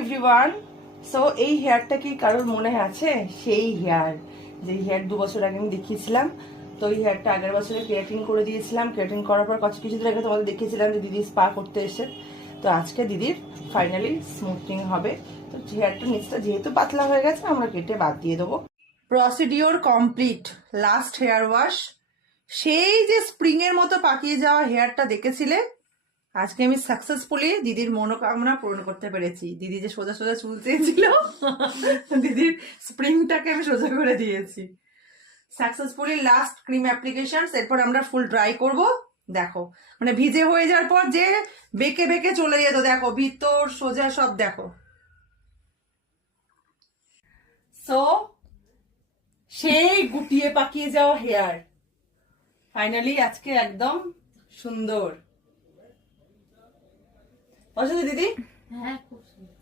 Everyone, so এই হেয়ারটা কি কারোর মনে আছে? সেই হেয়ার, যে হেয়ার 2 বছর আগে আমি দেখিয়েছিলাম। তো এই হেয়ারটা আগের বছরে কেরাটিন করে দিয়েছিলাম। কেরাটিন করার পর কিছুদিন আগে তোমাদের দেখিয়েছিলাম যে দিদি স্পা করতে এসে। তো আজকে দিদির ফাইনালি স্মুথনিং হবে। তো হেয়ারটা নিচটা যেহেতু পাতলা হয়ে গেছে, আমরা কেটে বাদ দিয়ে দেবো। Procedure complete, last hair wash. সেই যে স্প্রিং এর মতো পাকিয়ে যাওয়া হেয়ারটা দেখেছিলে, আজকে আমি সাকসেসফুলি দিদির মনোকামনা পূরণ করতে পেরেছি। দিদি যে সোজা সোজা চুল চেয়েছিল, দিদির স্প্রিংটাকে আমি সোজা করে দিয়েছি সাকসেসফুলি। লাস্ট ক্রিম অ্যাপ্লিকেশন, এরপর আমরা ফুল ড্রাই করব। দেখো, মানে ভিজে হয়ে যাওয়ার পর যে বেঁকে বেঁকে চলে যেত, দেখো ভিতর সোজা সব দেখো। সো সেই গুটিয়ে পাকিয়ে যাওয়া হেয়ার ফাইনালি আজকে একদম সুন্দর। পছন্দ দিদি? হ্যাঁ, খুব